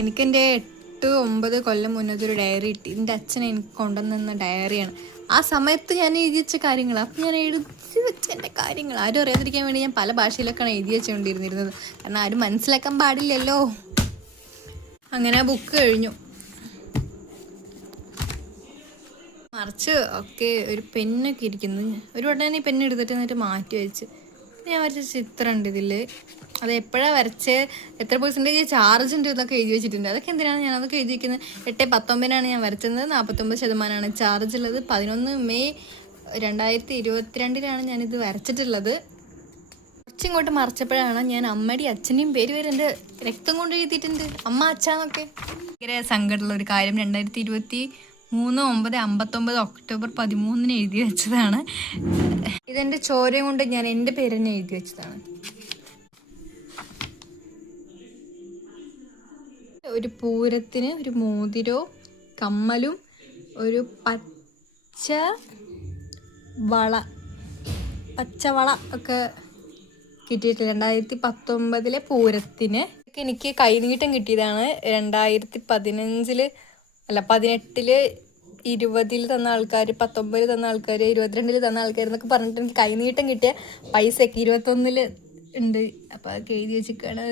എനിക്കെൻ്റെ 8-9 കൊല്ലം മുന്നത്തെ ഒരു ഡയറി കിട്ടി. എൻ്റെ അച്ഛൻ എനിക്ക് കൊണ്ടുവന്ന ഡയറിയാണ്. ആ സമയത്ത് ഞാൻ എഴുതി വെച്ച കാര്യങ്ങൾ, അപ്പം ഞാൻ എഴുതി വെച്ച എൻ്റെ കാര്യങ്ങൾ ആരും അറിയാതിരിക്കാൻ വേണ്ടി ഞാൻ പല ഭാഷയിലൊക്കെയാണ് എഴുതി വെച്ചുകൊണ്ടിരുന്നിരുന്നത്. കാരണം ആരും മനസ്സിലാക്കാൻ പാടില്ലല്ലോ. അങ്ങനെ ബുക്ക് കഴിഞ്ഞു. മറിച്ച് ഒക്കെ ഒരു പെന്നൊക്കെ ഇരിക്കുന്നു. ഒരു വട്ടം പെണ്ണ് എടുത്തിട്ട് എന്നിട്ട് മാറ്റി വെച്ച് ഞാൻ വരച്ച ചിത്രം ഉണ്ട് ഇതിൽ. അത് എപ്പോഴാണ് വരച്ച്, എത്ര % ചാർജ് ഉണ്ട് എന്നൊക്കെ എഴുതി വെച്ചിട്ടുണ്ട്. അതൊക്കെ എന്തിനാണ് ഞാൻ അതൊക്കെ എഴുതി വെക്കുന്നത്? 8/19 ഞാൻ വരച്ചത്. 49% ചാർജ് ഉള്ളത്. 11 മെയ് 2022 ഞാനിത് വരച്ചിട്ടുള്ളത്. കുറച്ചിങ്ങോട്ട് മറിച്ചപ്പോഴാണ് ഞാൻ അമ്മയുടെയും അച്ഛൻ്റെയും പേര് വരെ എൻ്റെ രക്തം കൊണ്ട് എഴുതിയിട്ടുണ്ട്. അമ്മ അച്ഛന്നൊക്കെ. ഭയങ്കര സങ്കടമുള്ള ഒരു കാര്യം. 2023/9/59 ഒക്ടോബർ 13 എഴുതി വെച്ചതാണ്. ഇതെൻ്റെ ചോരയും കൊണ്ട് ഞാൻ എൻ്റെ പേര് തന്നെ എഴുതി വെച്ചതാണ്. ഒരു പൂരത്തിന് ഒരു മോതിരോ കമ്മലും ഒരു പച്ചവള ഒക്കെ കിട്ടിയിട്ടില്ല. 2019 പൂരത്തിന് എനിക്ക് കൈനീട്ടം കിട്ടിയതാണ്. 2015 അല്ല 18 20 തന്ന ആൾക്കാർ, 19 തന്ന ആൾക്കാർ, 22 തന്ന ആൾക്കാർ എന്നൊക്കെ പറഞ്ഞിട്ട് എനിക്ക് കൈനീട്ടം കിട്ടിയ പൈസയൊക്കെ 21 ഉണ്ട്. അപ്പോൾ അതൊക്കെ എഴുതി വെച്ചിരിക്കുകയാണ്.